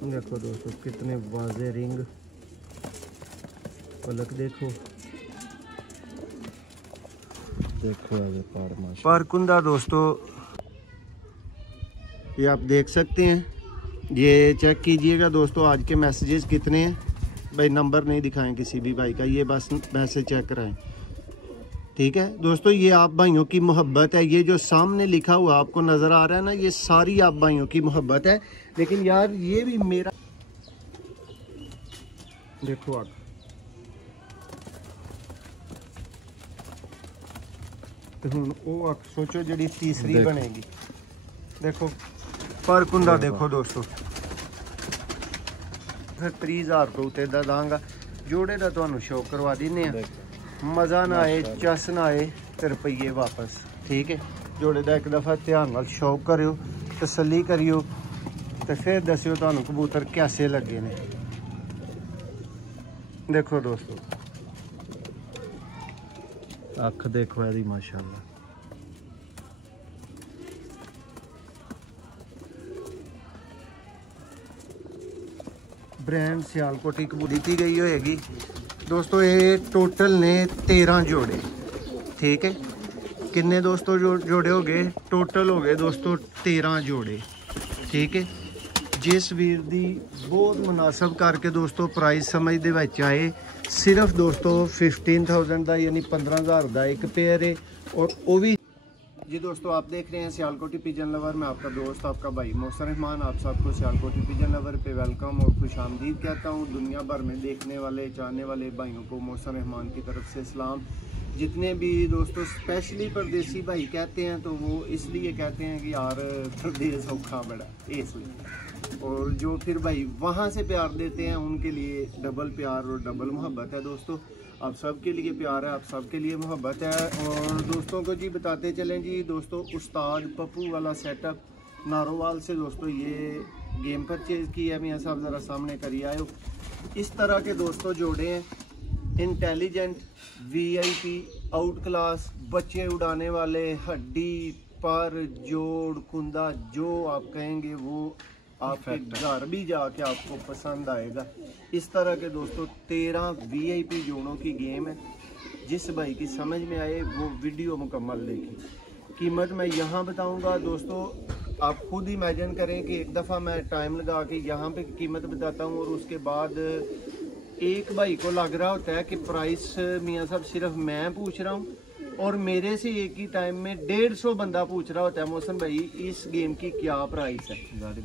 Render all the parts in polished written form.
देखो दोस्तों कितने वाजे रिंग, पलक देखो, पर कुंदा दोस्तों ये आप देख सकते हैं। ये चेक कीजिएगा दोस्तों आज के मैसेजेस कितने हैं भाई। नंबर नहीं दिखाएं किसी भी भाई का, ये बस मैसेज चेक कराएं, ठीक है दोस्तों। ये आप भाइयों की मोहब्बत है। ये जो सामने लिखा हुआ आपको नज़र आ रहा है ना, ये सारी आप भाइयों की मोहब्बत है। लेकिन यार ये भी मेरा देखो आप वो सोचो जी तीसरी बनेगी। देखो पर कुंदा देखो दोस्तों, फिर 30,000 तो उत्ते दा दांगा जोड़े दा तुहानू शो करवा दिने। मज़ा ना आए, चस ना आए तो रुपये वापस, ठीक है। जोड़े दा एक दफ़ा ध्यान नाल शौक करियो, तसल्ली करियो, तो फिर दसियो तुहानू कबूतर कैसे लगे ने। देखो दोस्तों अख देखो यदी माशाल्लाह। ब्रांड सियालकोटी कबूतर दी गई होएगी दोस्तों। ये टोटल ने 13 जोड़े, ठीक है। किन्ने दोस्तों जोड़े हो गए? टोटल हो गए दोस्तों 13 जोड़े, ठीक है। जिस वीर दी बहुत मुनासिब करके दोस्तों प्राइस समझ दे विच आए, सिर्फ दोस्तों 15,000 का यानी 15,000 का एक पेयर है। और वो भी जी दोस्तों आप देख रहे हैं सियालकोटी पिजन लवर में आपका दोस्त आपका भाई मोहसिन रहमान। आप सबको सियालकोटी पिजन लवर पे वेलकम और खुश आमदीद कहता हूँ। दुनिया भर में देखने वाले चाहने वाले भाइयों को मोहसिन रहमान की तरफ से सलाम। जितने भी दोस्तों स्पेशली परदेसी भाई कहते हैं तो वो इसलिए कहते हैं कि यार परदेस औखा बड़ा इसलिए, और जो फिर भाई वहाँ से प्यार देते हैं उनके लिए डबल प्यार और डबल मोहब्बत है दोस्तों। आप सबके लिए प्यार है, आप सबके लिए मोहब्बत है। और दोस्तों को जी बताते चलें जी दोस्तों, उस्ताद पप्पू वाला सेटअप नारोवाल से दोस्तों ये गेम परचेज़ की है। मियाँ साहब ज़रा सामने करिए आए। इस तरह के दोस्तों जोड़े हैं, इंटेलिजेंट, वीआईपी, आउट क्लास, बच्चे उड़ाने वाले, हड्डी, पर, जोड़, कुंदा, जो आप कहेंगे वो आपके घर भी जाके आपको पसंद आएगा। इस तरह के दोस्तों 13 वीआईपी जोड़ों की गेम है। जिस भाई की समझ में आए वो वीडियो मुकम्मल देखें। कीमत मैं यहाँ बताऊँगा दोस्तों, आप खुद इमेजिन करें कि एक दफ़ा मैं टाइम लगा के यहाँ पे कीमत बताता हूँ और उसके बाद एक भाई को लग रहा होता है कि प्राइस मियाँ साहब सिर्फ मैं पूछ रहा हूँ और मेरे से एक ही टाइम में 150 बंदा पूछ रहा होता है मोहसिन भाई इस गेम की क्या प्राइस है।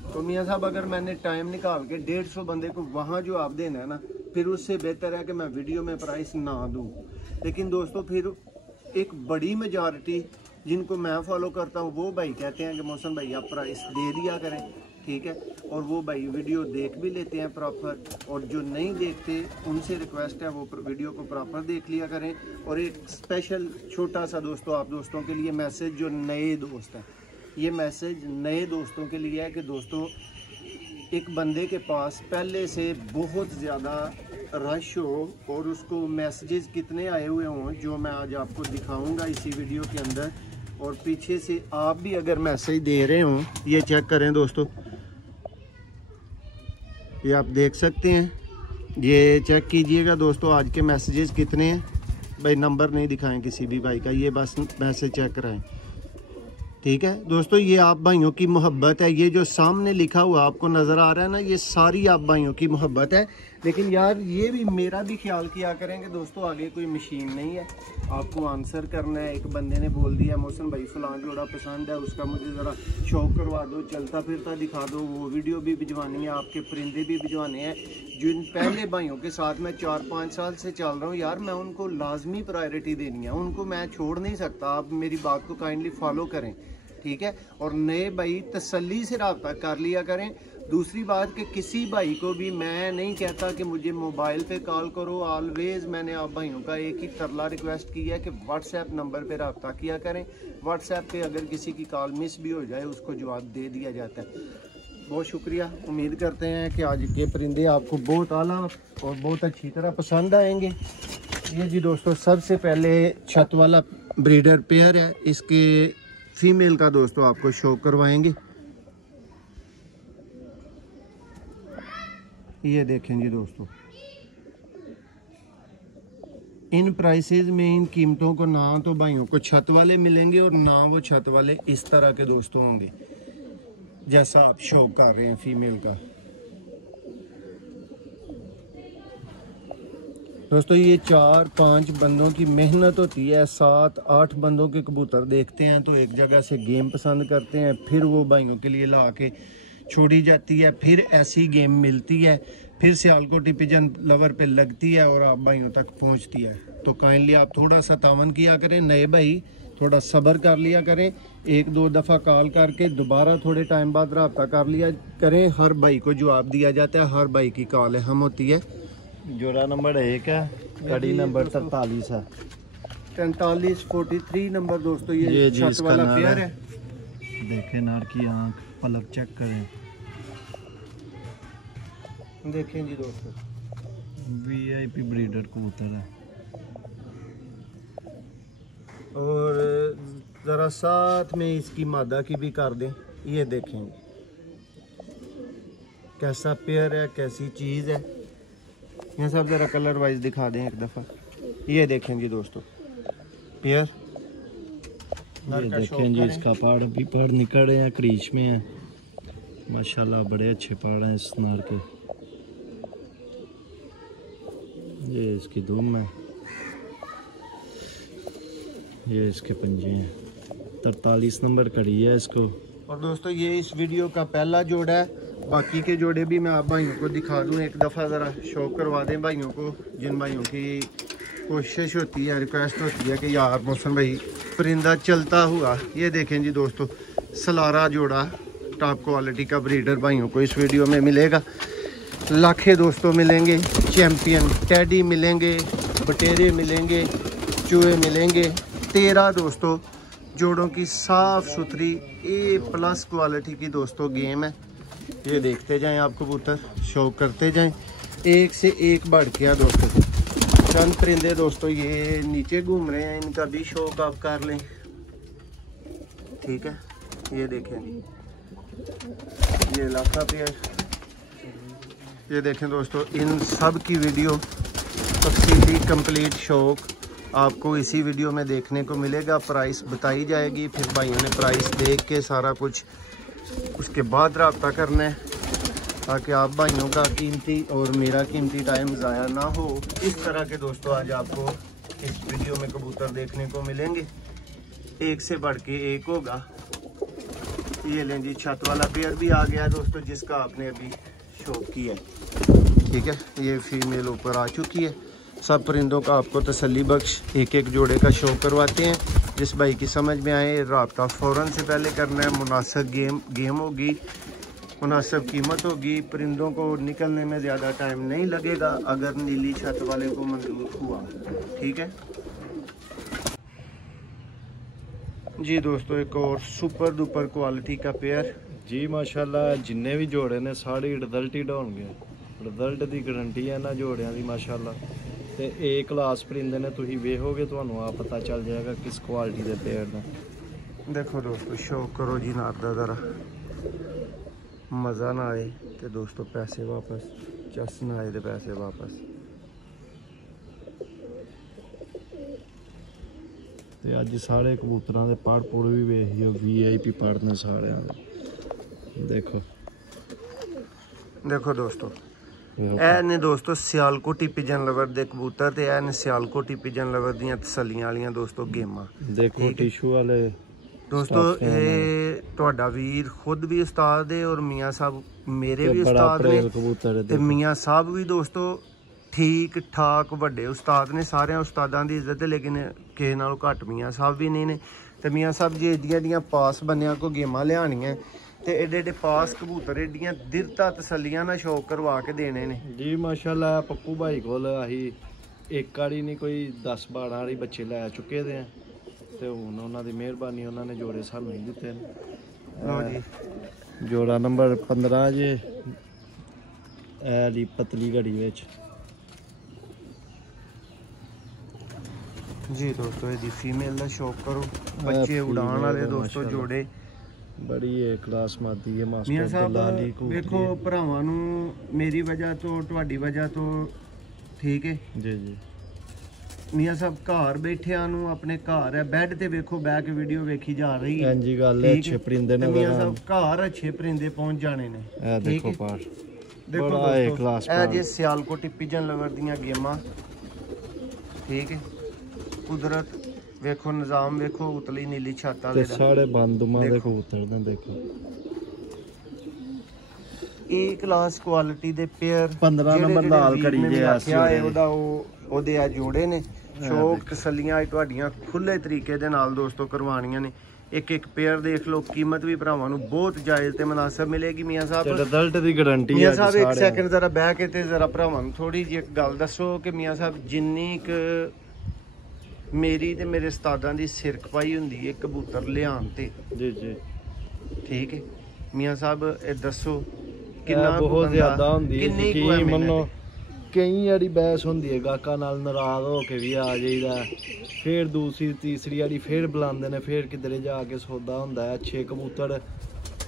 तो मियाँ साहब अगर मैंने टाइम निकाल के 150 बंदे को वहाँ जो आप देना है ना, फिर उससे बेहतर है कि मैं वीडियो में प्राइस ना दूँ। लेकिन दोस्तों फिर एक बड़ी मेजॉरिटी जिनको मैं फॉलो करता हूँ वो भाई कहते हैं कि मोहसिन भाई आप प्राइस दे दिया करें, ठीक है। और वो भाई वीडियो देख भी लेते हैं प्रॉपर, और जो नहीं देखते उनसे रिक्वेस्ट है वो वीडियो को प्रॉपर देख लिया करें। और एक स्पेशल छोटा सा दोस्तों आप दोस्तों के लिए मैसेज, जो नए दोस्त हैं, ये मैसेज नए दोस्तों के लिए है कि दोस्तों एक बंदे के पास पहले से बहुत ज़्यादा रश हो और उसको मैसेजेस कितने आए हुए हों जो मैं आज आपको दिखाऊंगा इसी वीडियो के अंदर। और पीछे से आप भी अगर मैसेज दे रहे हों, ये चेक करें दोस्तों, ये आप देख सकते हैं। ये चेक कीजिएगा दोस्तों आज के मैसेजेस कितने हैं भाई। नंबर नहीं दिखाएं किसी भी भाई का, ये बस मैसेज चेक कराएं, ठीक है दोस्तों। ये आप भाइयों की मोहब्बत है। ये जो सामने लिखा हुआ आपको नज़र आ रहा है ना, ये सारी आप भाइयों की मोहब्बत है। लेकिन यार ये भी मेरा भी ख्याल किया करेंगे दोस्तों, आगे कोई मशीन नहीं है, आपको आंसर करना है। एक बंदे ने बोल दिया मोहसिन भाई फलां जोड़ा पसंद है, उसका मुझे ज़रा शौक करवा दो, चलता फिरता दिखा दो, वो वीडियो भी भिजवानी है, आपके परिंदे भी भिजवाने हैं। जिन पहले भाइयों के साथ मैं 4-5 साल से चल रहा हूँ यार, मैं उनको लाजमी प्रायोरिटी देनी है, उनको मैं छोड़ नहीं सकता। आप मेरी बात को काइंडली फॉलो करें, ठीक है। और नए भाई तसल्ली से रब्ता कर लिया करें। दूसरी बात कि किसी भाई को भी मैं नहीं कहता कि मुझे मोबाइल पे कॉल करो, ऑलवेज़ मैंने आप भाइयों का एक ही तरला रिक्वेस्ट की है कि व्हाट्सएप नंबर पे रब्ता किया करें। व्हाट्सएप पे अगर किसी की कॉल मिस भी हो जाए उसको जवाब दे दिया जाता है। बहुत शुक्रिया। उम्मीद करते हैं कि आज के परिंदे आपको बहुत आला और बहुत अच्छी तरह पसंद आएंगे। ये जी दोस्तों सबसे पहले छत वाला ब्रीडर पेयर है, इसके फीमेल का दोस्तों आपको शो करवाएंगे। ये देखें जी दोस्तों, इन प्राइसेस में, इन कीमतों को ना तो भाइयों को छत वाले मिलेंगे और ना वो छत वाले इस तरह के दोस्तों होंगे जैसा आप शौक कर रहे हैं फीमेल का। दोस्तों ये 4-5 बंदों की मेहनत होती है, 7-8 बंदों के कबूतर देखते हैं तो एक जगह से गेम पसंद करते हैं, फिर वो भाइयों के लिए ला के छोड़ी जाती है, फिर ऐसी गेम मिलती है, फिर सियालकोटी पिजन लवर पे लगती है और आप भाइयों तक पहुंचती है। तो काइंडली आप थोड़ा सा तावन किया करें, नए भाई थोड़ा सब्र कर लिया करें, 1-2 दफ़ा कॉल करके दोबारा थोड़े टाइम बाद रब्ता कर लिया करें। हर भाई को जवाब दिया जाता है, हर भाई की कॉल अहम होती है। जोड़ा नंबर 1 है, कड़ी नंबर 43 है, 43-43 नंबर दोस्तों। ये छत वाला पेयर है। देखें नार की आंख, पलक चेक करें, देखें जी दोस्तों, VIP ब्रीडर कबूतर है। और ज़रा साथ में इसकी मादा की भी कर दें। ये देखें कैसा पेयर है, कैसी चीज़ है। यहाँ सब ज़रा कलर वाइज दिखा दें एक दफ़ा। ये देखें जी दोस्तों पेयर, ये देखें जी इसका पाड़, अभी पाड़ निकल रहे हैं, क्रीच में है माशाल्लाह, बड़े अच्छे पाड़ हैं इस नार के। ये इसकी दुम है, ये इसके पंजे हैं, 43 नंबर कड़ी है इसको। और दोस्तों ये इस वीडियो का पहला जोड़ा है, बाकी के जोड़े भी मैं आप भाइयों को दिखा दूं एक दफ़ा, ज़रा शौक करवा दें भाइयों को, जिन भाइयों की कोशिश होती है, रिक्वेस्ट होती है कि यार मोहसन भाई परिंदा चलता हुआ। ये देखें जी दोस्तों सलारा जोड़ा, टॉप क्वालिटी का ब्रीडर भाइयों को इस वीडियो में मिलेगा। लाखे दोस्तों मिलेंगे, चैम्पियन टेडी मिलेंगे, बटेरे मिलेंगे, चूहे मिलेंगे। 13 दोस्तों जोड़ों की साफ़ सुथरी A+ क्वालिटी की दोस्तों गेम है। ये देखते जाएं आप कबूतर, शौक करते जाएं, एक से एक बढ़ गया दोस्तों। चंद परिंदे दोस्तों ये नीचे घूम रहे हैं, इनका भी शौक आप कर लें, ठीक है। ये देखें ये लाखा पेयर, ये देखें दोस्तों, इन सब की वीडियो तफसीली कंप्लीट शौक आपको इसी वीडियो में देखने को मिलेगा। प्राइस बताई जाएगी, फिर भाइयों ने प्राइस देख के सारा कुछ उसके बाद रब्ता करना है, ताकि आप भाइयों का कीमती और मेरा कीमती टाइम ज़ाया ना हो। इस तरह के दोस्तों आज आपको इस वीडियो में कबूतर देखने को मिलेंगे, एक से बढ़ के एक होगा। ये लें जी छत वाला पेयर भी आ गया दोस्तों, जिसका आपने अभी शौक किया है, ठीक है। ये फीमेल ऊपर आ चुकी है। सब परिंदों का आपको तसल्ली बख्श एक एक जोड़े का शौक करवाते हैं। जिस भाई की समझ में आए रब्ता फ़ौरन से पहले करना है। मुनासिब गेम होगी, मुनासिब कीमत होगी, परिंदों को निकलने में ज़्यादा टाइम नहीं लगेगा अगर नीली छत वाले को मंजूर हुआ, ठीक है जी दोस्तों। एक और सुपर डुपर क्वालिटी का पेयर जी माशाल्लाह, जिन्ने भी जोड़े ने सारे रिजल्ट ही होंगे, रिजल्ट की गारंटी है ना जोड़ियां की माशाल्लाह। ते A क्लास परिंदे ने तुम वेखोगे तो आप पता चल जाएगा किस क्वालिटी के पेड़ ने। देखो दोस्तों शौक करो जी नार दा, ज़रा मज़ा ना आए तो दोस्तों पैसे वापस, चस ना आए तो पैसे वापस। ते अज सारे कबूतरां दे पड़ पुड़ भी वेखियो, VIP पड़ ने सारे। देखो देखो दोस्तों ए ने दोस्तों सियालकोटी पिजन लवर दे कबूतर, ते ए ने सियालकोटी पिजन लवर दियां तसल्लियां वालियां दोस्तों गेमां। देखो टिशू वाले दोस्तों ये तुहाडा वीर खुद भी उस्ताद है और मियाँ साहब मेरे भी उस्ताद ने, ते मियाँ साहब भी दोस्तों ठीक ठाक वड्डे उस्ताद ने। सारे उस्तादां दी इज्जत है, लेकिन किसे नालों घट मियाँ साहब भी नहीं ने। ते मियाँ साहब जी एडियां पास बनिया को गेमां लियानियां ते एडे एडे पास कबूतर एडियां दिरता तसल्लियां ना शौक करवा के देने ने जी माशाल्लाह। पप्पू भाई कोल अही एक आड़ी नहीं कोई 10-12 वाली बच्चे लै चुके दे हैं, ते हुण उन्हां दी मेहरबानी उन्होंने जोड़े सानू ही दिते ने। लो जी जोड़ा नंबर 15 जे ऐली पतली घड़ी विच जी दोस्तों। ये फीमेल का शौक करो, बच्चे उड़ान वाले दोस्तों जोड़े ਬੜੀ ਏ ਕਲਾਸ ਮਾਦੀ ਹੈ ਮੀਆਂ ਮਾਸਟਰ ਸਾਹਿਬ ਦਲਾਲੀ ਕਬੂਤਰੀ ਵੇਖੋ ਭਰਾਵਾਂ ਨੂੰ ਮੇਰੀ ਵਜ੍ਹਾ ਤੋਂ ਤੁਹਾਡੀ ਵਜ੍ਹਾ ਤੋਂ ਠੀਕ ਹੈ ਜੀ ਜੀ ਮੀਆਂ ਸਾਹਿਬ ਘਰ ਬੈਠਿਆਂ ਨੂੰ ਆਪਣੇ ਘਰ ਹੈ ਬੈੱਡ ਤੇ ਵੇਖੋ ਬਹਿ ਕੇ ਵੀਡੀਓ ਵੇਖੀ ਜਾ ਰਹੀ ਹੈ ਹਾਂਜੀ ਗੱਲ ਹੈ ਅੱਛੇ ਪਰਿੰਦੇ ਨੇ ਮੀਆਂ ਸਾਹਿਬ ਘਰ ਅੱਛੇ ਪਰਿੰਦੇ ਪਹੁੰਚ ਜਾਣੇ ਨੇ ਇਹ ਦੇਖੋ ਪਾਰ ਦੇਖੋ ਬੜਾ ਏ ਦੋਸਤੋ ਕਲਾਸ ਇਹ ਜੇ ਸਿਆਲਕੋਟੀ ਪਿਜਨ ਲਵਰ ਦੀਆਂ ਗੇਮਾਂ ਠੀਕ ਹੈ ਕੁਦਰਤ ਵੇਖੋ ਨਿਜ਼ਾਮ ਵੇਖੋ ਉਤਲੀ ਨੀਲੀ ਛੱਤ ਵਾਲੇ ਤੇ ਦਾ ਸਾਰੇ ਬੰਦੂਮਾਂ ਦੇ ਕਬੂਤਰ ਨੇ ਦੇਖੋ ਇਹ ਕਲਾਸ ਕੁਆਲਿਟੀ ਦੇ ਪੇਅਰ 15 ਨੰਬਰ ਲਾਲ ਕਰੀ ਜੇ ਉਹਦੇ ਆ ਜੋੜੇ ਨੇ ਸ਼ੌਕ ਤਸੱਲੀਆਂ ਤੁਹਾਡੀਆਂ ਖੁੱਲੇ ਤਰੀਕੇ ਦੇ ਨਾਲ ਦੋਸਤੋ ਕਰਵਾਉਣੀਆਂ ਨੇ ਇੱਕ ਇੱਕ ਪੇਅਰ ਦੇਖ ਲਓ ਕੀਮਤ ਵੀ ਭਰਾਵਾਂ ਨੂੰ ਬਹੁਤ ਜਾਇਜ਼ ਤੇ ਮੁਨਾਸਬ ਮਿਲੇਗੀ ਮੀਆਂ ਸਾਹਿਬ ਰਿਜ਼ਲਟ ਦੀ ਗਾਰੰਟੀ ਹੈ ਮੀਆਂ ਸਾਹਿਬ ਇੱਕ ਸੈਕਿੰਡ ਜ਼ਰਾ ਬਹਿ ਕੇ ਤੇ ਜ਼ਰਾ ਭਰਾਵਾਂ ਨੂੰ ਥੋੜੀ ਜਿਹੀ ਇੱਕ ਗੱਲ ਦੱਸੋ ਕਿ ਮੀਆਂ ਸਾਹਿਬ ਜਿੰਨੀ ਕੁ ਮੇਰੀ ਤੇ ਮੇਰੇ ਉਸਤਾਦਾਂ ਦੀ ਸਿਰਖਪਾਈ ਹੁੰਦੀ ਹੈ ਕਬੂਤਰ ਲਿਆਉਣ ਤੇ ਜੀ ਜੀ ਠੀਕ ਹੈ ਮੀਆਂ ਸਾਹਿਬ ਇਹ ਦੱਸੋ ਕਿੰਨਾ ਬਹੁਤ ਜ਼ਿਆਦਾ ਹੁੰਦੀ ਹੈ ਯਕੀਨ ਮੰਨੋ ਕਈ ਵਾਰੀ ਬਹਿਸ ਹੁੰਦੀ ਹੈ ਗਾਹਕਾਂ ਨਾਲ ਨਾਰਾਜ਼ ਹੋ ਕੇ ਵੀ ਆ ਜਾਈਦਾ ਫਿਰ ਦੂਸਰੀ ਤੀਸਰੀ ਵਾਰੀ ਫਿਰ ਬੁਲਾਉਂਦੇ ਨੇ ਫਿਰ ਕਿਧਰੇ ਜਾ ਕੇ ਸੌਦਾ ਹੁੰਦਾ ਹੈ ਅੱਛੇ ਕਬੂਤਰ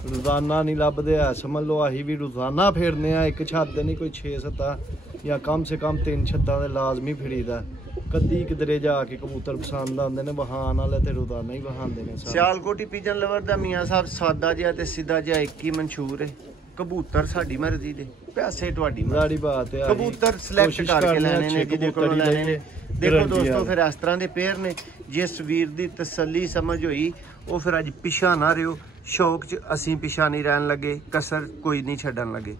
ਰੋਜ਼ਾਨਾ ਨਹੀਂ ਲੱਭਦੇ ਆ ਸਮਝ ਲਓ ਆਹੀ ਵੀ ਰੋਜ਼ਾਨਾ ਫੇਰਨੇ ਆ ਇੱਕ ਛੱਤ ਦੇ ਨਹੀਂ ਕੋਈ 6-7 ਜਾਂ ਕਮ ਸੇ ਕਮ 3 ਛੱਤਾਂ ਦੇ ਲਾਜ਼ਮੀ ਫਰੀਦਾ ਕਦੀ ਕਿਧਰੇ ਜਾ ਕੇ ਕਬੂਤਰ ਪਸੰਦ ਆਉਂਦੇ ਨੇ ਵਹਾਨ ਵਾਲੇ ਤੇ ਰੋਜ਼ਾਨਾ ਹੀ ਵਹਾਉਂਦੇ ਨੇ ਸਿਆਲਕੋਟੀ ਪਿਜਨ ਲਵਰ ਦਾ ਮੀਆਂ ਸਾਹਿਬ ਸਾਦਾ ਜਿਹਾ ਤੇ ਸਿੱਧਾ ਜਿਹਾ ਇੱਕ ਹੀ ਮਨਸ਼ੂਰ ਹੈ ਕਬੂਤਰ ਸਾਡੀ ਮਰਜ਼ੀ ਦੇ ਪੈਸੇ ਤੁਹਾਡੀ ਮਰਜ਼ੀ ਬਾਤ ਹੈ ਕਬੂਤਰ ਸਿਲੈਕਟ ਕਰਕੇ ਲੈਣੇ ਨੇ ਜਿਹਦੇ ਕੋਲੋਂ ਲੈਣੇ ਨੇ ਦੇਖੋ ਦੋਸਤੋ ਫਿਰ ਇਸ ਤਰ੍ਹਾਂ ਦੇ ਪੇਅਰ ਨੇ ਜਿਸ ਵੀਰ ਦੀ ਤਸੱਲੀ ਸਮਝ ਹੋਈ ਉਹ ਫਿਰ ਅੱਜ ਪਿਛਾ ਨਾ ਰਿਓ ਸ਼ੌਕ 'ਚ ਅਸੀਂ ਪਿਛਾ ਨਹੀਂ ਰਹਿਣ ਲੱਗੇ ਕਸਰ ਕੋਈ नहीं ਛੱਡਣ लगे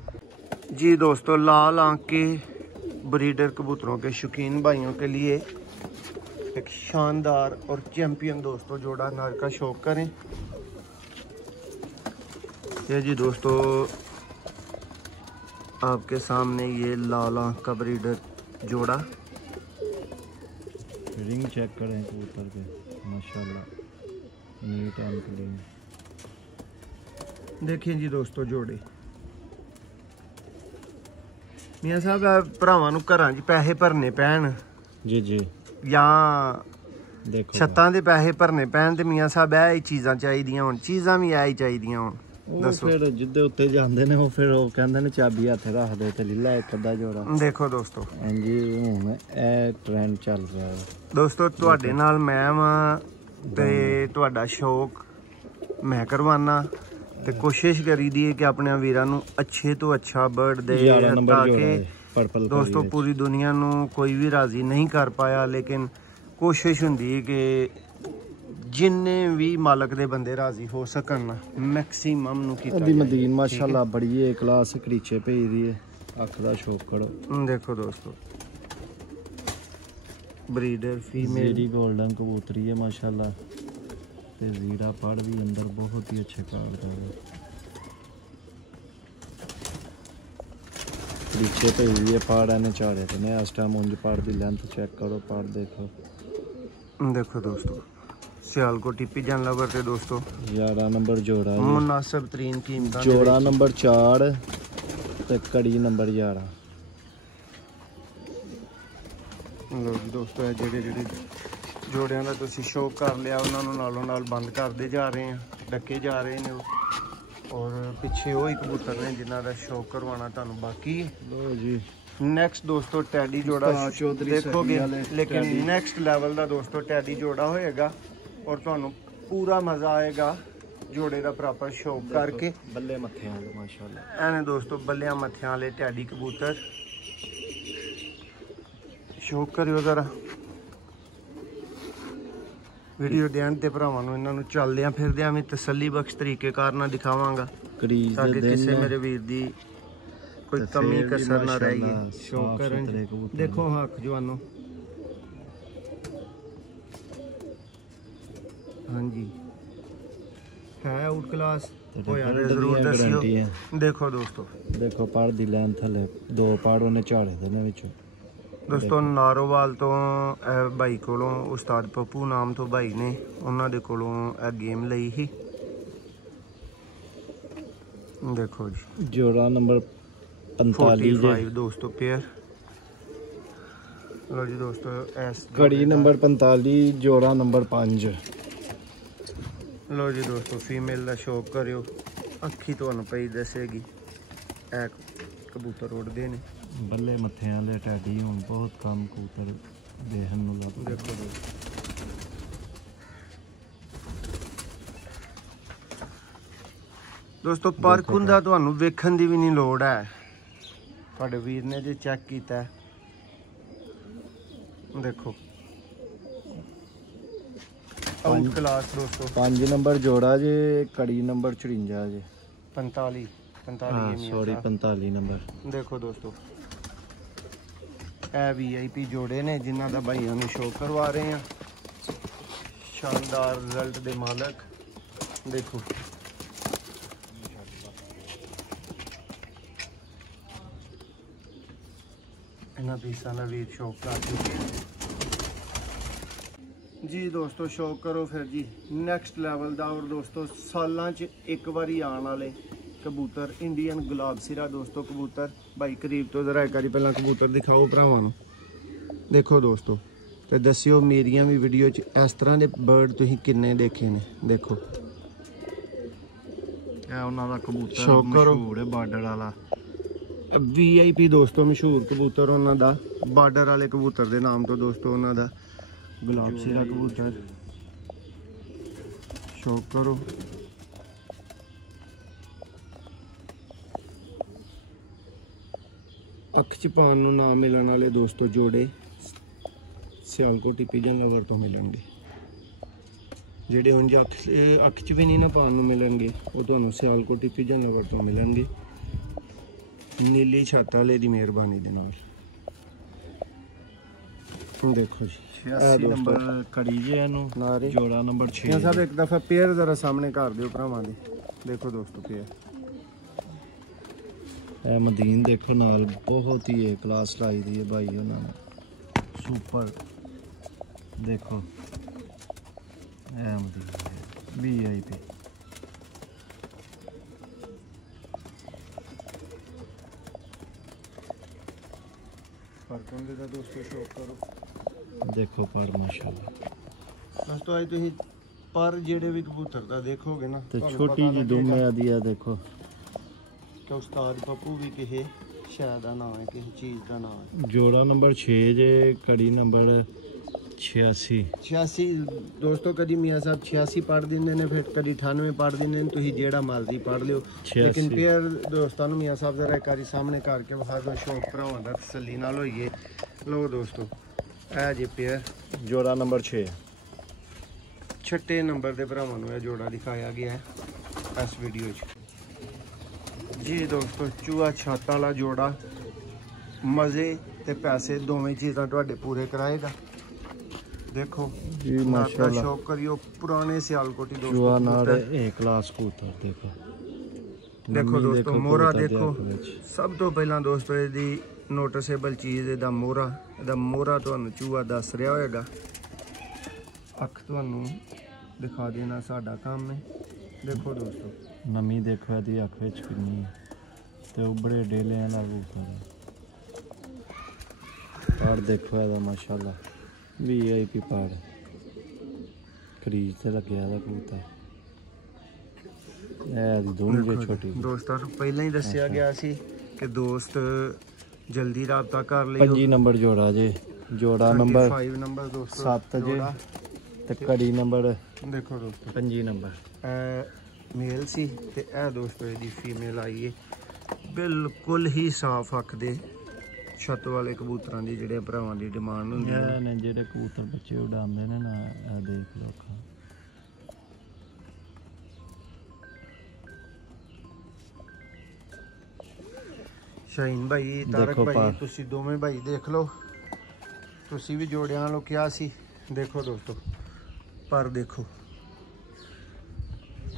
जी दोस्तों लाल आंख के ब्रीडर कबूतरों के शौकीन भाइयों के लिए एक शानदार और चैंपियन दोस्तों जोड़ा नर का शौक करें ये जी दोस्तों आपके सामने ये लाल आंख का ब्रीडर जोड़ा रिंग चेक करें कबूतर के माशाल्लाह नीट एंड क्लीन देखिए जी दोस्तों जोड़े ਮੀਆਂ ਸਾਹਿਬ ਭਰਾਵਾਂ ਨੂੰ ਘਰਾਂ 'ਚ ਪੈਸੇ ਭਰਨੇ ਪੈਣ ਜੀ ਜੀ ਜਾਂ ਦੇਖੋ ਛੱਤਾਂ ਦੇ ਪੈਸੇ ਭਰਨੇ ਪੈਣ ਤੇ ਮੀਆਂ ਸਾਹਿਬ ਇਹ ਹੀ ਚੀਜ਼ਾਂ ਚਾਹੀਦੀਆਂ ਹੁਣ ਚੀਜ਼ਾਂ ਵੀ ਇਹ ਹੀ ਚਾਹੀਦੀਆਂ ਹੁਣ ਦੱਸੋ ਫਿਰ ਜਿੱਦੇ ਉੱਤੇ ਜਾਂਦੇ ਨੇ ਉਹ ਫਿਰ ਉਹ ਕਹਿੰਦੇ ਨੇ ਚਾਬੀ ਹੱਥ ਰੱਖ ਦੇ ਤੇ ਲੀਲਾ ਇੱਕ ਅੱਧਾ ਜੋੜਾ ਦੇਖੋ ਦੋਸਤੋ ਹਾਂਜੀ ਹੁਣ ਇਹ ਟ੍ਰੈਂਡ ਚੱਲ ਰਿਹਾ ਹੈ ਦੋਸਤੋ ਤੁਹਾਡੇ ਨਾਲ ਮੈਂ ਵਾਂ ਤੇ ਤੁਹਾਡਾ ਸ਼ੌਕ ਮੈਂ ਕਰਵਾਨਾ ਤੇ ਕੋਸ਼ਿਸ਼ ਕਰੀਦੀ ਹੈ ਕਿ ਆਪਣੇ ਵੀਰਾਂ ਨੂੰ ਅੱਛੇ ਤੋਂ ਅੱਛਾ ਬਰਡ ਦੇ ਤਾकि ਦੋਸਤੋ ਪੂਰੀ ਦੁਨੀਆ ਨੂੰ ਕੋਈ ਵੀ ਰਾਜ਼ੀ ਨਹੀਂ ਕਰ ਪਾਇਆ ਲੇਕਿਨ ਕੋਸ਼ਿਸ਼ ਹੁੰਦੀ ਹੈ ਕਿ ਜਿੰਨੇ ਵੀ ਮਾਲਕ ਦੇ ਬੰਦੇ ਰਾਜ਼ੀ ਹੋ ਸਕਣ ਮੈਕਸਿਮਮ ਨੂੰ ਕੀਤਾ ਅਦੀ ਮਦੀਨ ਮਾਸ਼ਾਅੱਲਾ ਬੜੀ ਏ ਕਲਾਸ ਕਰੀਚੇ ਭੇਜਦੀ ਹੈ ਅੱਖ ਦਾ ਸ਼ੌਕ ਕਰੋ ਦੇਖੋ ਦੋਸਤੋ ब्रीडर फीमेल मेरी गोल्डन कबूतरी है माशाल्लाह ते जीरा पड़ भी अंदर बहुत ही अच्छे काटता है पीछे पे हुई है पहाड़ ने चाड़े थे ने इस टाइम उंज पहाड़ की लेंथ चेक करो पहाड़ देखो देखो दोस्तों सियालकोटी पिजन लवर ते दोस्तों 11 नंबर जोड़ा मुनासिब तरीन कीमत जोड़ा नंबर 4 ते कड़ी नंबर 11 ਲੋ ਜੀ ਦੋਸਤੋ ਇਹ ਜਿਹੜੇ ਜੋੜਿਆਂ ਦਾ ਤੁਸੀਂ ਸ਼ੌਕ ਕਰ ਲਿਆ ਉਹਨਾਂ ਨੂੰ ਨਾਲੋਂ ਨਾਲ ਬੰਦ ਕਰਦੇ ਜਾ ਰਹੇ ਆ ਡੱਕੇ ਜਾ ਰਹੇ ਨੇ ਔਰ ਪਿੱਛੇ ਉਹ ਹੀ ਕਬੂਤਰ ਨੇ ਜਿਨ੍ਹਾਂ ਦਾ ਸ਼ੌਕ ਕਰਵਾਉਣਾ ਤੁਹਾਨੂੰ ਬਾਕੀ ਲੋ ਜੀ ਨੈਕਸਟ ਦੋਸਤੋ ਟੈਡੀ ਜੋੜਾ ਦੇਖੋਗੇ ਲੇਕਿਨ ਨੈਕਸਟ ਲੈਵਲ ਦਾ ਦੋਸਤੋ ਟੈਡੀ ਜੋੜਾ ਹੋਏਗਾ ਔਰ ਤੁਹਾਨੂੰ ਪੂਰਾ ਮਜ਼ਾ ਆਏਗਾ ਜੋੜੇ ਦਾ ਪ੍ਰੋਪਰ ਸ਼ੌਕ ਕਰਕੇ ਬੱਲੇ ਮੱਥਿਆਂ ਵਾਲੇ ਮਾਸ਼ਾਅੱਲਾ ਐਨੇ ਦੋਸਤੋ ਬੱਲਿਆਂ ਮੱਥਿਆਂ ਵਾਲੇ ਟੈਡੀ ਕਬੂਤਰ ਸ਼ੌਕ ਕਰਿਓ ਜ਼ਰਾ ਵੀਡੀਓ ਦੇ ਅੰਤ ਤੇ ਭਰਾਵਾਂ ਨੂੰ ਇਹਨਾਂ ਨੂੰ ਚੱਲਦਿਆਂ ਫਿਰਦਿਆਂ ਵੀ ਤਸੱਲੀ ਬਖਸ਼ ਤਰੀਕੇ ਕਾਰ ਨਾਲ ਦਿਖਾਵਾਂਗਾ ਤਾਂ ਕਿ ਕਿਸੇ ਮੇਰੇ ਵੀਰ ਦੀ ਕੋਈ ਕਮੀ ਕਸਰ ਨਾ ਰਹੀ ਸ਼ੌਕ ਕਰਨ ਦੇਖੋ ਹੱਕ ਜਵਾਨੋ ਹਾਂਜੀ ਹੈ ਆਊਟ ਕਲਾਸ ਹੋਇਆ ਜ਼ਰੂਰ ਦੱਸਿਓ ਦੇਖੋ ਦੋਸਤੋ ਦੇਖੋ ਪਹਾੜ ਦੀ ਲਾਈਨ ਥੱਲੇ ਦੋ ਪਹਾੜ ਉਹਨੇ ਝਾੜੇ ਦੇ ਨੇ ਵਿੱਚ ਦੋਸਤੋ ਨਾਰੋਵਾਲ ਤੋਂ ਭਾਈ ਕੋਲੋਂ ਉਸਤਾਦ ਪੱਪੂ ਨਾਮ ਤੋਂ ਭਾਈ ਨੇ ਉਹਨਾਂ ਦੇ ਕੋਲੋਂ ਇਹ ਗੇਮ ਲਈ ਸੀ ਦੇਖੋ ਜੀ ਜੋੜਾ ਨੰਬਰ 45 ਦੋਸਤੋ ਪੇਅਰ ਲੋ ਜੀ ਦੋਸਤੋ ਇਸ ਘੜੀ ਨੰਬਰ 45 ਜੋੜਾ ਨੰਬਰ 5 लो जी दोस्तों फीमेल का शौक करियो अखी तुहानू पई दसेगी ए कबूतर उड़ते ने बल्ले मत्थे वाले टैडी हुण बहुत कम कबूतर देखने नूं लभदे। देखो दोस्तों परख हुंदा तुहानू वेखण दी भी नहीं लोड़ है तुहाडे वीर ने जे चेक कीता है देखो आउट क्लास दोस्तों 5 नंबर जोड़ा जे कड़ी नंबर 54 जे 45 सॉरी 45 नंबर। देखो दोस्तों ए VIP जोड़े ने जिन्हों का भाई हमें शो करवा रहे हैं शानदार रिजल्ट दे मालक। देखो इन्होंने पीसा का वीर शौक कर चुके हैं जी दोस्तों। शौक करो फिर जी नैक्सट लैवल का और दोस्तों सालां च एक बारी आने वाले कबूतर इंडियन गुलाब सिरा दोस्तों कबूतर भाई करीब तो जरा एक बारी पहला कबूतर दिखाओ भरावां नूं। देखो दोस्तों तो दस्सियो मेरियां भी वीडियो च इस तरह के बर्ड तुसीं किन्ने देखे ने। देखो उन्हां दा कबूतर शौक करो मशहूर है बॉर्डर वाला VIP दोस्तों मशहूर कबूतर उन्हां दा बॉर्डर वाले कबूतर के नाम तो दोस्तों उन्हां दा गुलाब सिरा कबूतर। शौक करो अख च पान नूं ना मिलण वाले दोस्तों जोड़े सियालकोटी पिजन लवर तो मिलणगे ਜਿਹੜੇ ਹੁਣ ਜੇ ਅੱਖ 'ਚ ਵੀ ਨਹੀਂ ਨਾ ਪਾਣ ਨੂੰ ਮਿਲਣਗੇ ਉਹ ਤੁਹਾਨੂੰ ਸਿਆਲਕੋਟੀ ਪਿਜਨ ਲਵਰ ਤੋਂ ਮਿਲਣਗੇ ਨੀਲੀ ਛੱਤ ਵਾਲੇ ਦੀ ਮਿਹਰਬਾਨੀ ਦੇ ਨਾਲ। देखो जी 86 नंबर कड़ी जे ਇਹਨੂੰ नारे जोड़ा नंबर 6 ये सब एक दफा पेयर जरा सामने कर दियो भरावां दे। देखो दोस्तों पेयर ਇਹ ਮਦੀਨ ਦੇਖੋ ਨਾਲ ਬਹੁਤ ਹੀ ਏ ਕਲਾਸ ਲਾਈ ਦੀ ਹੈ ਭਾਈ ਉਹਨਾਂ ਨੇ ਸੁਪਰ। ਦੇਖੋ ਇਹ ਮਦੀਨ VIP फर्क का दोस्तों शौक करो। देखो पर माशाल्लाह दोस्तों आज तुम पर जेड़े भी कबूतर का देखोगे ना तो छोटी जी दुमे आदि है। देखो कि उस्ताद पप्पू भी किसी शहर का नाम है किसी चीज़ का नाम है। जोड़ा नंबर 6 जे कड़ी नंबर 86 दोस्तों कभी मियाँ साहब 86 पढ़ देंगे ने फिर कभी 98 पढ़ देंगे तुम जेड़ा मर्जी पढ़ लियो लेकिन पेयर दोस्तों मियाँ साहब जरा एक बार सामने करके वहा दो शौक भरावां दा तसल्ली नाल होइए। लो दोस्तों ए जी पेयर जोड़ा नंबर 6 छठे नंबर के भरावां नूं जोड़ा दिखाया गया है इस वीडियो जी। दोस्तों चूहा छत वाला जोड़ा मज़े ते पैसे दोवें चीज़ां तुहाडे पूरे कराएगा। देखो जी माशाल्लाह शौक करियो पुराने सियालकोटी चूहा नाल ए क्लास कबूतर। देखो देखो दोस्तों मोहरा देखो सब तो पहला दोस्तों यदि नोटिसेबल चीज़ इहदा मोहरा तुहानूं चूहा दस रहा होएगा। अख तुहानूं दिखा देना साडा काम है। देखो दोस्तों नमी देखो यदि अख विच किन्नी है ते उबड़े डेले वाला कबूतर और देखो यदा माशाल्लाह VIP पाड़ क्रीज से लगे कबूतर दोनों छोटी। दोस्तों पहले ही दसिया गया सी कि दोस्त जल्दी राबता कर लियो। 5 नंबर जोड़ा जे जोड़ा नंबर 5 नंबर दोस्तों 7 जे ते कड़ी नंबर देखो दोस्तों 5 नंबर मेल सी ते ए दोस्तों इसकी फीमेल आई है बिल्कुल ही साफ अख दे छत वाले कबूतरां दी जेड़े भरावां दी डिमांड हुंदी है ने जेड़े कबूतर बच्चे उड़ांदे ने ना ए देख लो शाहीन भाई तारक भाई तुसी दोवें भाई देख लो तुसी भी जोड़ियां लो क्या सी। देखो दोस्तों पर देखो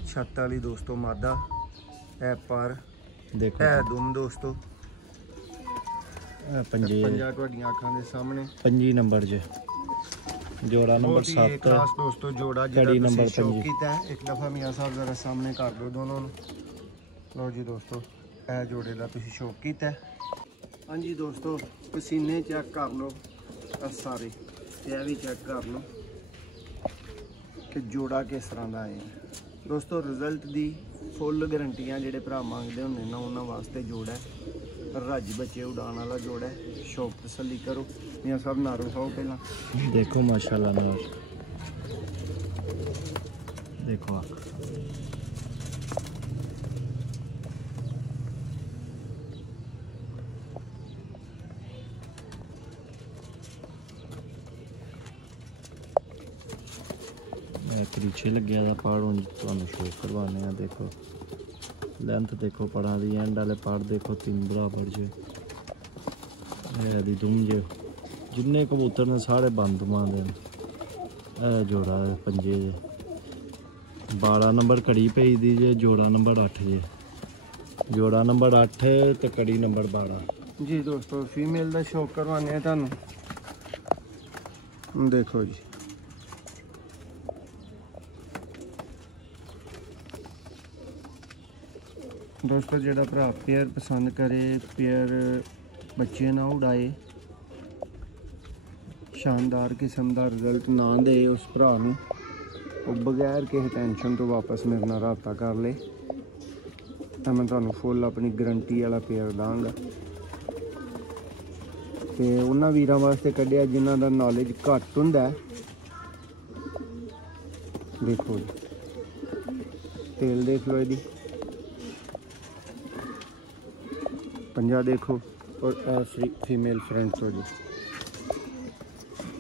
छत वाली दोस्तों मादा ए पर देखो ए दुम दोस्तों पंजा तुहाडियां अखां दे सामने 5 नंबर जे जोड़ा नंबर 7 क्लास दोस्तों जोड़ा कड़ी नंबर 5 कीता है। एक दफा मियां साहब जरा सामने कर दो दोनों। लो जी दोस्तों ए जोड़े का तुसीं शौक कीता है। हाँ जी दोस्तों पसीने चेक कर लो सारे ते भी चेक कर लो कि जोड़ा किस तरह का है। दोस्तों रिजल्ट की फुल गारंटियां जेडे भरा मंगते होंगे ना उन्होंने वास्ते जोड़ा है। राजी बच्चे उड़ान वाला जोड़ा है। शौक तसली करो या सब नारो खाओ पहला। देखो माशाल्लाह नार देखो पीछे लगे पहाड़ हूँ तुम शो करवाने। देखो लेंथ देखो पड़ा दी एंड वाले पहाड़ देखो 3 बराबर जो दुम जो जिन्ने कबूतर ने सारे बंद मारते हैं। जोड़ा पंजे जे 12 नंबर कड़ी पई दी जे जोड़ा नंबर 8 जे जोड़ा नंबर 8 तो कड़ी नंबर 12 जी। दोस्तों फीमेल का शौक करवाने तुम देखो जी। दोस्तों जेड़ा भरा पेयर पसंद करे पेयर बच्चे ना उड़ाए शानदार किस्म का रिजल्ट ना दे उस भरा नूं बगैर किसी टेंशन तो वापस मेरे नाल राबता कर ले तो मैं तुहानूं फुल अपनी गारंटी वाला पेयर दांगा। तो उन्होंने वीरां वास्ते कढ़िया जिन्हां दा नॉलेज घट हुंदा है। देखो तेल देख लो इहदी पंजा देखो और फीमेल फ्रेंड्स हो जी।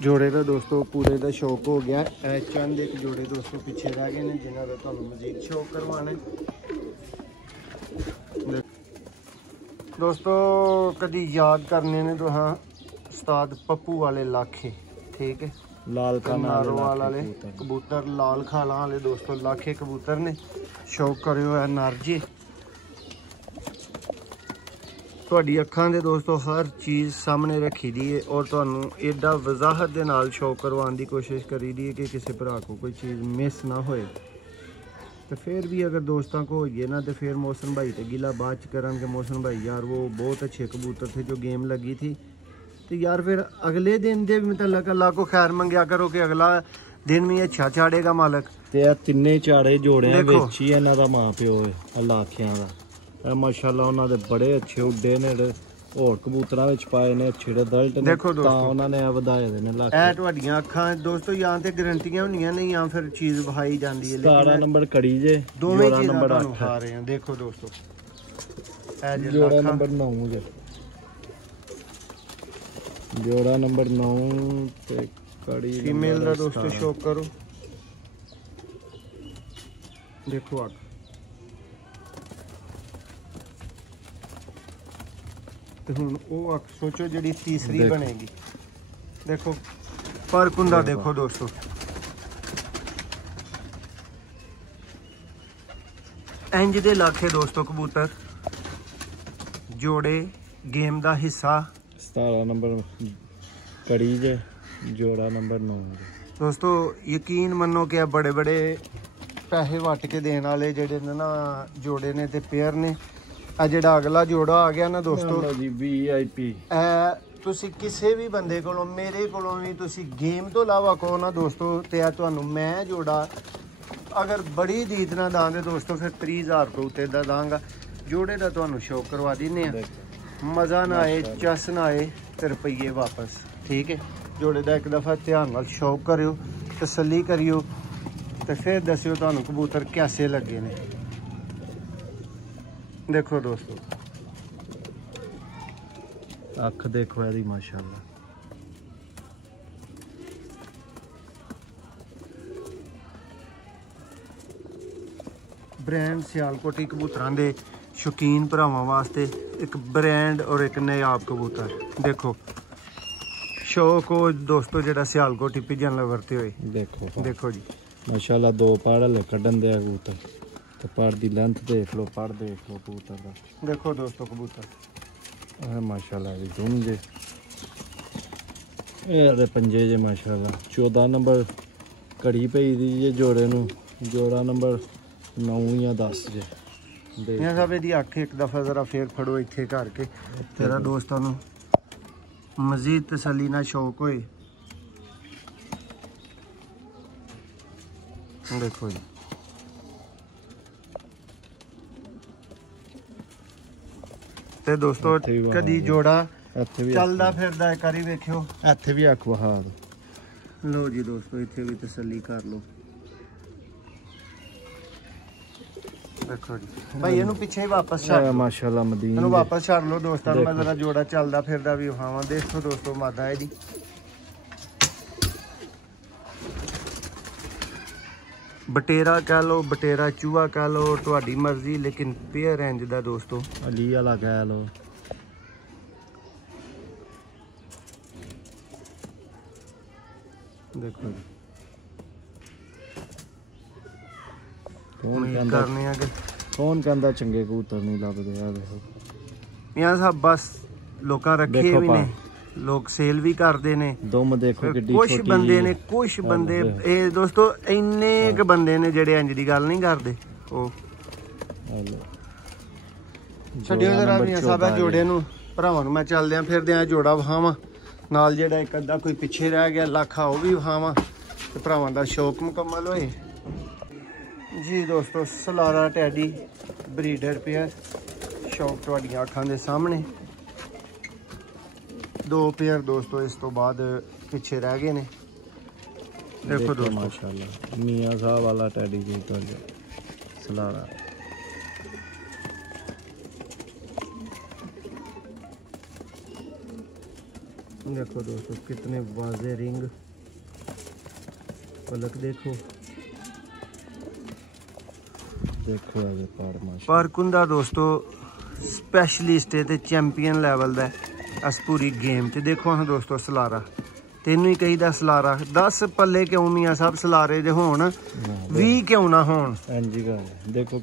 जोड़े का दोस्तों पूरे का शौक हो गया। चंद एक जोड़े दोस्तों पीछे रह गए हैं जिन्हों का तुहानूं मजीद शौक करवाना है। दोस्तों कभी याद करने ने तो हाँ उस्ताद पप्पू वाले लाखे ठीक है लाल नारोवाल वाले कबूतर लाल खाला वाले दोस्तों लाखे कबूतर ने शौक करो है नारजे। ਤੁਹਾਡੀ ਅੱਖਾਂ ਦੇ ਦੋਸਤੋ हर चीज़ सामने रखी दी है और ਤੁਹਾਨੂੰ एडा वजाहत ਦੇ ਨਾਲ ਸ਼ੌਕ ਕਰਵਾਉਣ ਦੀ ਕੋਸ਼ਿਸ਼ ਕਰੀ ਦੀ ਹੈ कि किसी भरा को कोई चीज़ मिस ना होए। तो फिर भी अगर दोस्तों को होइए ना तो फिर मोहसिन भाई तो गिला बाद च करन मोहसिन भाई यार वो बहुत अच्छे कबूतर थे जो गेम लगी थी। तो यार फिर अगले दिन दे भी मतलब अल्लाह को खैर मंगया करो कि अगला दिन भी अच्छा चाड़ेगा मालक। ते तिन्ने चाड़े जोड़े विच ही इन्हां दा मां प्यो है लाखियां दा माशाल्लाह उन्होंने बड़े अच्छे उड्डे ने होर कबूतरां विच पाए ने अच्छे रिजल्ट ने देखो दोस्तों उन्होंने वधाए दे ने लाख ए तुहाडियां अखां दोस्तों या ते गारंटियां होंदियां ने या फिर चीज़ वहाई जांदी है। 17 नंबर कड़ी जे दोवें चीज़ां नंबर 8 खा रहे हैं। देखो दोस्तों ए जोड़ा नंबर 9 जे जोड़ा नंबर 9 ते कड़ी फीमेल दा दोस्तों शौक करो। देखो आ तो हुण वो सोचो जी तीसरी बनेगी। देखो फर्क हुंदा देखो दोस्तों इंज दे लाखे दोस्तों कबूतर जोड़े गेम का हिस्सा 17 नंबर कड़ी जे जोड़ा नंबर 9 दोस्तों यकीन मनो कि बड़े बड़े पैसे वट के देने वाले जेडे ने ना जोड़े ने ते पेयर ने आ जेड़ा अगला जोड़ा आ गया ना दोस्तों जी VIP तुसी किसी भी बंदे कोलों मेरे कोलों भी तुसी गेम तो इलावा कहो ना दोस्तों तो तुहानूं मैं जोड़ा अगर बड़ी दीद ना दां दे दोस्तों फिर 30,000 तो उत्ते दा दांगा। जोड़े दा तुहानूं शौक करवा दिन्ने आ मज़ा ना आए चस ना आए तो रुपये वापस ठीक है। जोड़े दा एक दफ़ा ध्यान नाल शौक करियो तसल्ली करियो तो फिर दस्सियो तुहानूं कबूतर कैसे लगे ने। देखो दोस्तों अख देखो यदी माशाल्लाह ब्रांड सियालकोटी कबूतरां दे शौकीन भरावां वास्ते एक ब्रांड और एक नायाब कबूतर। देखो शौक हो दोस्तों जेड़ा सियालकोटी पिजन लवर ते होए। देखो जी माशाल्लाह 2 पहाड़ हले कड्ढन दे कबूतर तो पहाड़ दी लेंथ देख लो पहाड़ देख लो कबूतर दा। देखो दोस्तों कबूतर माशाल्लाह जी धुन जे ए पंजे जे माशाल्लाह 14 नंबर कड़ी पई दी जे जोड़े नूं जोड़ा नंबर 9 या 10 जे ये सब इहदी अख एक दफ़ा ज़रा फिर फड़ो इत्थे करके तेरा दोस्तां नूं मजीद तसल्ली ना शौक होए। देखो जी ਤੇ ਦੋਸਤੋ ਕਦੀ ਜੋੜਾ ਇੱਥੇ ਵੀ ਚੱਲਦਾ ਫਿਰਦਾ ਇੱਕ ਵਾਰੀ ਵੇਖਿਓ ਇੱਥੇ ਵੀ ਅੱਖ ਵਹਾ ਲੋ ਜੀ ਦੋਸਤੋ ਇੱਥੇ ਵੀ ਤਸੱਲੀ ਕਰ ਲਓ ਦੇਖੋ ਜੀ ਭਾਈ ਇਹਨੂੰ ਪਿੱਛੇ ਹੀ ਵਾਪਸ ਛੱਡ ਦਿਓ। ਮਾਸ਼ਾਅੱਲਾ ਮਦੀਨ ਇਹਨੂੰ ਵਾਪਸ ਛੱਡ ਲਓ ਦੋਸਤਾਂ ਨੂੰ ਮੈਂ ਜ਼ਰਾ ਜੋੜਾ ਚੱਲਦਾ ਫਿਰਦਾ ਵੀ ਵਿਖਾਵਾਂ ਦੇਖੋ ਦੋਸਤੋ ਮਾਦਾ ਹੈ ਜੀ ਬਟੇਰਾ ਕਹ ਲੋ ਬਟੇਰਾ ਚੂਹਾ ਕਹ ਲੋ ਤੁਹਾਡੀ ਮਰਜ਼ੀ ਲੇਕਿਨ ਪੇਅਰ ਇੰਜ ਦਾ ਦੋਸਤੋ ਅਲੀ ਵਾਲਾ ਕਹਿ ਲੋ ਦੇਖੋ ਜੀ ਕੌਣ ਕਰਨੇ ਆ ਕਿ ਕਹਿੰਦਾ ਚੰਗੇ ਕਬੂਤਰ ਨਹੀਂ ਲੱਭਦੇ ਆ ਦੇਖੋ ਯਾਰ ਸਭ ਬਸ ਲੋਕਾਂ ਰੱਖੇ ਦੇਖੋ ਵੀ ਨੇ ਲੋਕ ਸੇਲ ਵੀ ਕਰਦੇ ਨੇ ਦੁਮ ਦੇਖੋ ਕਿੱਡੀ ਕੁਝ ਛੋਟੀ ਬੰਦੇ ਨੇ ਕੁਝ ਬੰਦੇ ਇਹ ਦੋਸਤੋ ਇੰਨੇ ਕ ਬੰਦੇ ਨੇ ਜਿਹੜੇ ਇੰਜ ਦੀ ਗੱਲ ਨਹੀਂ ਕਰਦੇ ਉਹ ਛੱਡਿਓ ਜਰਾ ਵੀ ਸਾਬਾ ਜੋੜੇ ਨੂੰ ਭਰਾਵਾਂ ਨੂੰ ਮੈਂ ਚੱਲਦਿਆਂ ਫਿਰਦਿਆਂ ਜੋੜਾ ਵਹਾਵਾਂ ਨਾਲ ਜਿਹੜਾ ਇੱਕ ਅੱਧਾ ਕੋਈ ਪਿੱਛੇ ਰਹਿ ਗਿਆ ਲੱਖਾ ਉਹ ਵੀ ਵਹਾਵਾਂ ਤੇ ਭਰਾਵਾਂ ਦਾ ਸ਼ੌਕ ਮੁਕੰਮਲ ਹੋਏ ਜੀ ਦੋਸਤੋ ਸਲਾਰਾ ਟੈਡੀ ਬਰੀਡਰ ਪੇਅਰ ਸ਼ੌਕ ਤੁਹਾਡੀਆਂ ਅੱਖਾਂ ਦੇ ਸਾਹਮਣੇ ਦੋ ਪੇਅਰ ਦੋਸਤੋ ਇਸ ਤੋਂ ਬਾਅਦ ਪਿੱਛੇ ਰਹਿ ਗਏ ਨੇ ਦੇਖੋ ਦੋਸਤੋ ਮਾਸ਼ਾਅੱਲਾ ਮੀਆਂ ਸਾਹਿਬ ਵਾਲਾ ਟੈਡੀ ਜੀ ਤੋਂ ਸਲਾਰਾ देखो दोस्तों कितने वाजे रिंग पलक देखो अजे पर कुंदा दोस्तों स्पैशलिस्ट है ते चैंपियन लेवल दा अस पूरी गेम च देखो हाँ दोस्तों सलारा तेनू ही कही दा सलारा 10 पल्ले क्यों मियां साहब सलारे दे होण 20 क्यों ना होण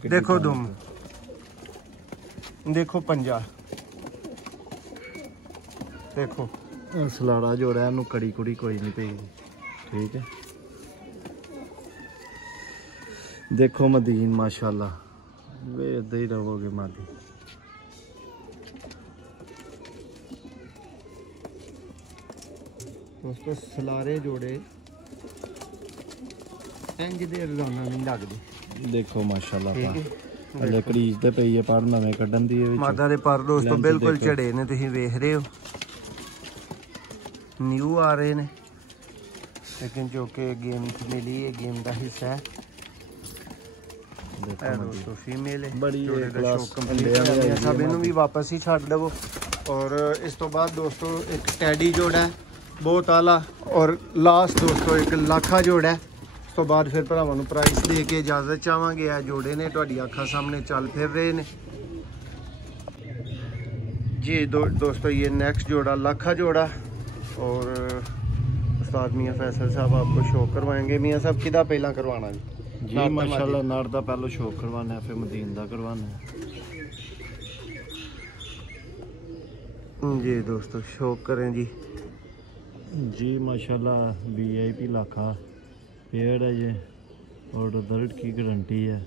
देखो दुम देखो पंजा देखो सलाड़ा जोड़ा है कड़ी कुड़ी कोई नहीं पी ठीक है देखो मदीन माशाल्लाह वे इधर ही रहोगे मादी दोस्तों सलारे जोड़े इंज दे रोजाना नहीं लगदे देखो माशाल्लाह हले करीज ते पई है पर नवे कड्डन दी विच मादा दे पर दोस्तों बिल्कुल झड़े ने तुसीं वेख रहे हो न्यू आ रहे ने लेकिन जो कि गेम मिली है गेम का हिस्सा है दोस्तों फीमेल है बड़ी सब इनू भी वापस ही छड़ देवो और इस तो बाद दोस्तों एक टैडी जोड़ा है बहुत आला और लास्ट दोस्तों एक लाखा जोड़ा है उस तो बाद फिर भरावां नूं प्राइस दे के इजाजत चाहांगे आ जोड़े ने तुहाडी अखां सामने चल फिर रहे ने जी दोस्तों ये नेक्स्ट जोड़ा लाखा जोड़ा और उस्ताद मियां फैसल साहब आपको शो करवाएंगे मियां साहब किदा पहला करवाना जी माशाल्लाह नार दा पहलो शो करवाना है फिर मदीन दा करवाना है जी दोस्तों शो करें जी माशाल्लाह VIP लाखा पेयर है ये और रिजल्ट की गारंटी है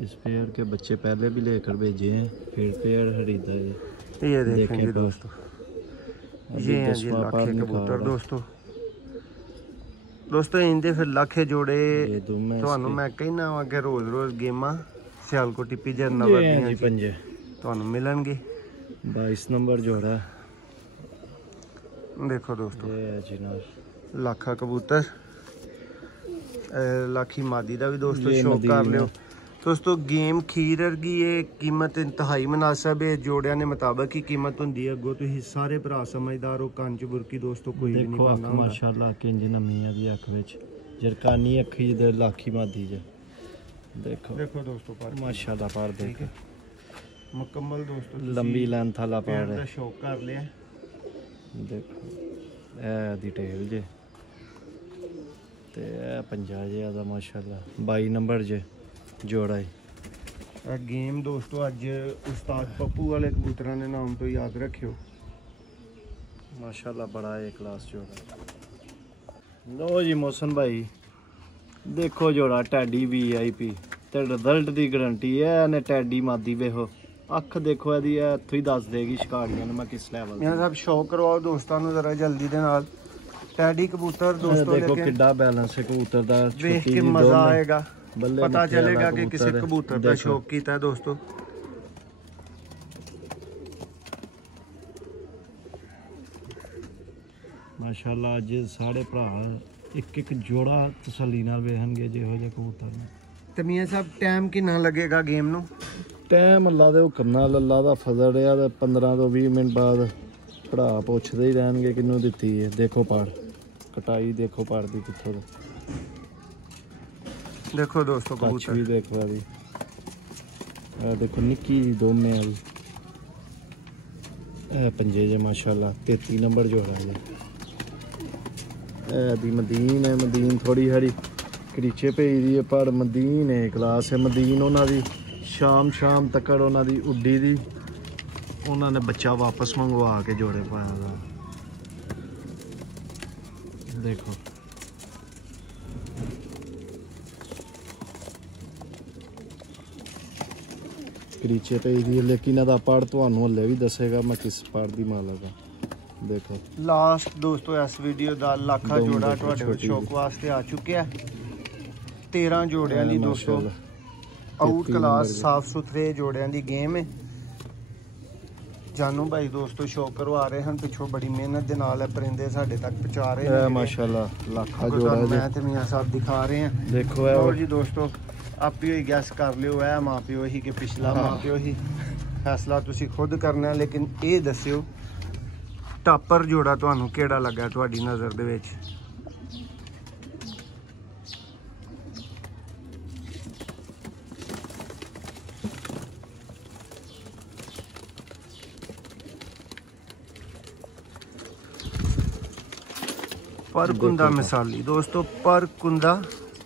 इस पेयर के बच्चे पहले भी लेकर भेजे हैं फिर पेयर खरीदा है ये देखें जी दोस्तों ये हैं जी लाखे कबूतर दोस्तों इनके फिर लाखे जोड़े ਤੁਹਾਨੂੰ मैं कहना वा कि रोज रोज गेमां सियालकोट टिप्पी जनवर दी ਤੁਹਾਨੂੰ मिलणगे 22 नंबर जोड़ा देखो दोस्तों ये है जी लाखा कबूतर लाखी मादी का भी दोस्तों शौक कर लियो दोस्तों गेम खीर वर्गी है कीमत इंतहाई मुनासिब है जोड़िया ने मुताबिक ही कीमत होंदी है अगो तुसीं सारे भरा समझदार हो कंच बुरकी दोस्तों कोई भी नहीं पाना माशाल्लाह किंज नमी है दी अख विच जरकानी अखी दे लाखी मादी ज देखो दोस्तों पर माशाल्लाह पर देख मुकम्मल दोस्तों लंबी लेंथ वाला पर है शौक कर लिया देखो ए डिटेल जे ते ए पंजा जे दा माशाल्लाह 22 नंबर जे जोड़ा है गेम दोस्तों अज उस्ताद पप्पू वाले कबूतरों के नाम तो याद रखियो माशाल्लाह बड़ा है क्लास जोड़ा लो जी मोहसन भाई देखो जोड़ा टैडी VIP ते रिजल्ट की गारंटी है ने टैडी मादी वेखो अख देखो यदि इत्थों ही दस देगी शिकारियां ने मैं किस लैवल मेरा सब शौक करवाओ दोस्तों जरा जल्दी दे नाल टैडी कबूतर दोस्तों, देखो लेकिन किड्डा बैलेंस है कबूतर दा, देख छोटी के जी मजा दोनों, आएगा, बल्ले पता मिट्ठे वाला चलेगा कि किसी है। कबूतर का देखो। शौक कीता है दोस्तों। माशाल्लाह अज साढ़े भरा एक एक जोड़ा तसल्ली नाल वेखणगे जिहो जिहे कबूतर ने। ते मियां साहब टाइम किन्ना लगेगा गेम नु? टाइम अल्लाह दे हुक्म नाल, अल्लाह दा फजल है ते 15 तो 20 मिनट बाद भरा पुछदे ही रहणगे किन्नू दित्ती है। देखो पाड़ कटाई, देखो पाड़ दी कित्थों दा, देखो दोस्तों कच्छ कबूतर भी देखो दी, देखो निक्की दोमे वाली पंजे जे माशाल्लाह 33 नंबर जोड़ा है। दी मदीन है, मदीन थोड़ी हारी करीचे पेई दी है पर मदीन है क्लास है। मदीन उन्हां दी शाम तक उन्हां दी उड्डी दी, उन्होंने बच्चा वापस मंगवा के जोड़े पाया था। देखो करीचे पे ही, लेकिन अदा पढ़ तुहानू हल्ले भी दसेगा मैं किस पढ़ दी मालक है। देखो लास्ट दोस्तों इस वीडियो का लाखा दोनों जोड़ा देखो, तुहाडे छोटी शौक जी। वास्ते आ चुकिया। 13 जोड़ियां दी दोस्तों माशाल्लाह आउट 33 क्लास नंबर साफ सुथरे जोड़ियां दी गेम है। जानू भाई दोस्तों शौक करवा रहे हैं, पिछों बड़ी मेहनत दे नाल परिंदे साडे तक पहुंचा रहे हैं। माशाल्लाह लाखा अगर जोड़ा तुहानू जी। मैं ते मियां साहब दिखा रहे हैं। देखो और जी दोस्तों आप ही गैस कर लियो, है माँ प्यो ही कि पिछला माँ प्यो ही, फैसला तुसी खुद करना है। लेकिन ये दस्सियो टापर जोड़ा तुहानू केड़ा लगा तुहाडी नज़र दे विच? पर कुंदा मिसाली दोस्तों, पर कुंदा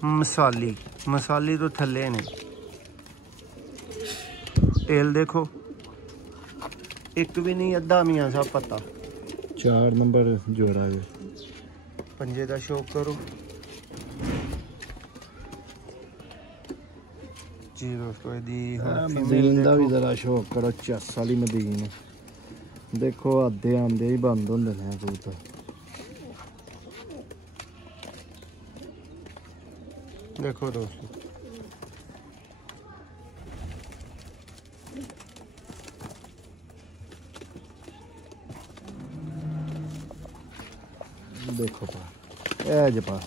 मसाली, मसाली तो थल्ले ने। टेल देखो एक भी नहीं अद्धा मियां साहब पता। 4 नंबर जोड़ा है। पंजे का शौक करो जी दोस्तों। मदीन दा भी जरा शौक करो, चस वाली मदीन। देखो आधे आंदे ही बंद होंदे ने कबूतर। देखो दोस्तों देखो पा ए जपा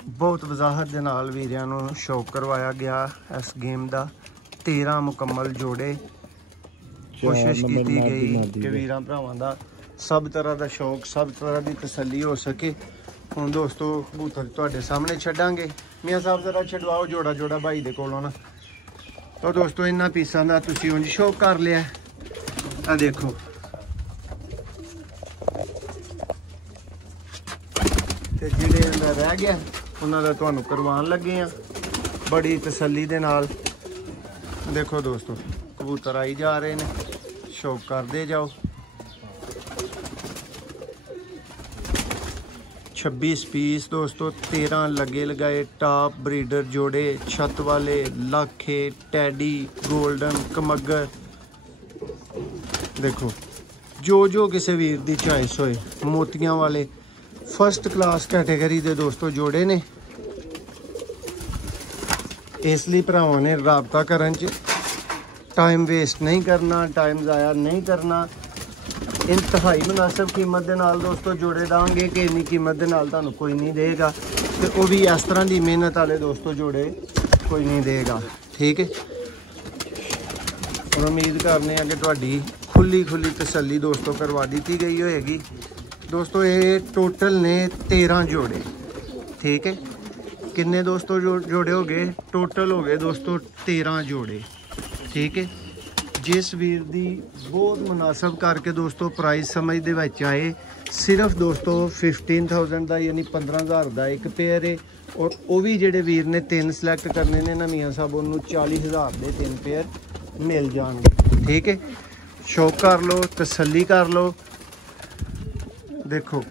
बहुत वजाहत दे नाल वीरियां नूं शौक करवाया गया इस गेम दा। 13 मुकम्मल जोड़े। कोशिश की गई कि वीरां भरावां दा सब तरह का शौक, सब तरह की तसल्ली हो सके। हुण दोस्तों कबूतर तुहाडे सामने छड्डांगे। मियां साहब जरा छडवाओ जोड़ा जोड़ा भाई दे कोलों ना। तो दोस्तों इन्हां पीसां दा तुसीं उंज शौक कर लिया। आ देखो ते जिहड़े अंदर रह गया उन्हां दा तुहानूं करवान लगे आ बड़ी तसल्ली दे नाल। देखो दोस्तों कबूतर आई जा रहे हैं, शौक करते जाओ। 26 पीस दोस्तों, 13 लगे लगाए टॉप ब्रीडर जोड़े, छत वाले, लाखे, टैडी, गोल्डन, कमगर। देखो जो किसी वीर दी चॉइस होए। मोतियां वाले फर्स्ट क्लास कैटेगरी दे दोस्तों जोड़े ने। इसलिए भरावां ने राबता करन च टाइम वेस्ट नहीं करना, टाइम ज़ाया नहीं करना। इंतहाई मुनासिब कीमत के नाल दोस्तों जोड़े देंगे कि इन्नी कीमत के नाल तुहानूं कोई नहीं देगा। तो वो भी इस तरह की मेहनत वाले दोस्तों जोड़े कोई नहीं देगा। ठीक है, और उम्मीद करने कि तुहाडी खुली तसल्ली दोस्तों करवा दी गई होएगी। दोस्तों ये टोटल ने 13 जोड़े। ठीक है, किन्ने दोस्तों जोड़े हो गए? टोटल हो गए दोस्तों 13 जोड़े। ठीक है, जिस वीर दी बहुत मुनासिब करके दोस्तों प्राइस समझ दे विच आए। सिर्फ दोस्तों 15,000 का यानी 15,000 का एक पेयर है। और वो भी जेडे वीर ने 3 सिलेक्ट करने ने ना मियां साहब उन्होंने 40,000 के 3 पेयर मिल जाएंगे। ठीक है, शौक कर लो, तसल्ली कर लो। देखो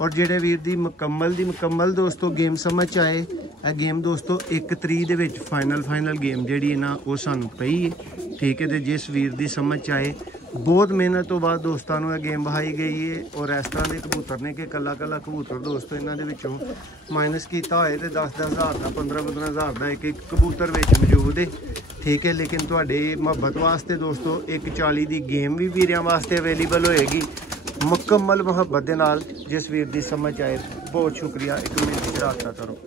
और जेडे वीर दी मुकम्मल दोस्तों गेम समझ आए ਇਹ ਗੇਮ ਦੋਸਤੋ 1 ਤਰੀਕ ਦੇ ਵਿੱਚ ਫਾਈਨਲ ਗੇਮ ਜਿਹੜੀ ਹੈ ਨਾ ਉਹ ਸਾਨੂੰ ਪਈ ਹੈ। ਠੀਕ ਹੈ, ਤੇ ਜਿਸ ਵੀਰ ਦੀ ਸਮਝ 'ਚ ਆਏ, ਬਹੁਤ ਮਿਹਨਤ ਤੋਂ ਬਾਅਦ ਦੋਸਤਾਂ ਨੂੰ ਇਹ ਗੇਮ ਵਿਖਾਈ ਗਈ ਹੈ। ਔਰ ਇਸ ਤਰ੍ਹਾਂ ਦੇ ਕਬੂਤਰ ਨੇ ਕਿ ਕੱਲਾ ਕਬੂਤਰ ਦੋਸਤੋ ਇਹਨਾਂ ਦੇ ਵਿੱਚੋਂ ਮਾਈਨਸ ਕੀਤਾ ਹੋਏ ਤੇ 10-10 ਹਜ਼ਾਰ ਦਾ 15-15 ਹਜ਼ਾਰ ਦਾ ਇੱਕ ਕਬੂਤਰ ਵਿੱਚ ਮੌਜੂਦ ਹੈ। ਠੀਕ ਹੈ, ਲੇਕਿਨ ਤੁਹਾਡੇ ਮੁਹੱਬਤ ਵਾਸਤੇ ਦੋਸਤੋ 140 ਦੀ ਗੇਮ ਵੀ ਵੀਰਿਆਂ ਵਾਸਤੇ ਅਵੇਲੇਬਲ ਹੋਏਗੀ ਮੁਕੰਮਲ ਮੁਹੱਬਤ ਦੇ ਨਾਲ। ਜਿਸ ਵੀਰ ਦੀ ਸਮਝ ਆਏ, ਬਹੁਤ ਸ਼ੁਕਰੀਆ। 1 ਮਿੰਟ 'ਚ ਰਾਬਤਾ ਕਰੋ।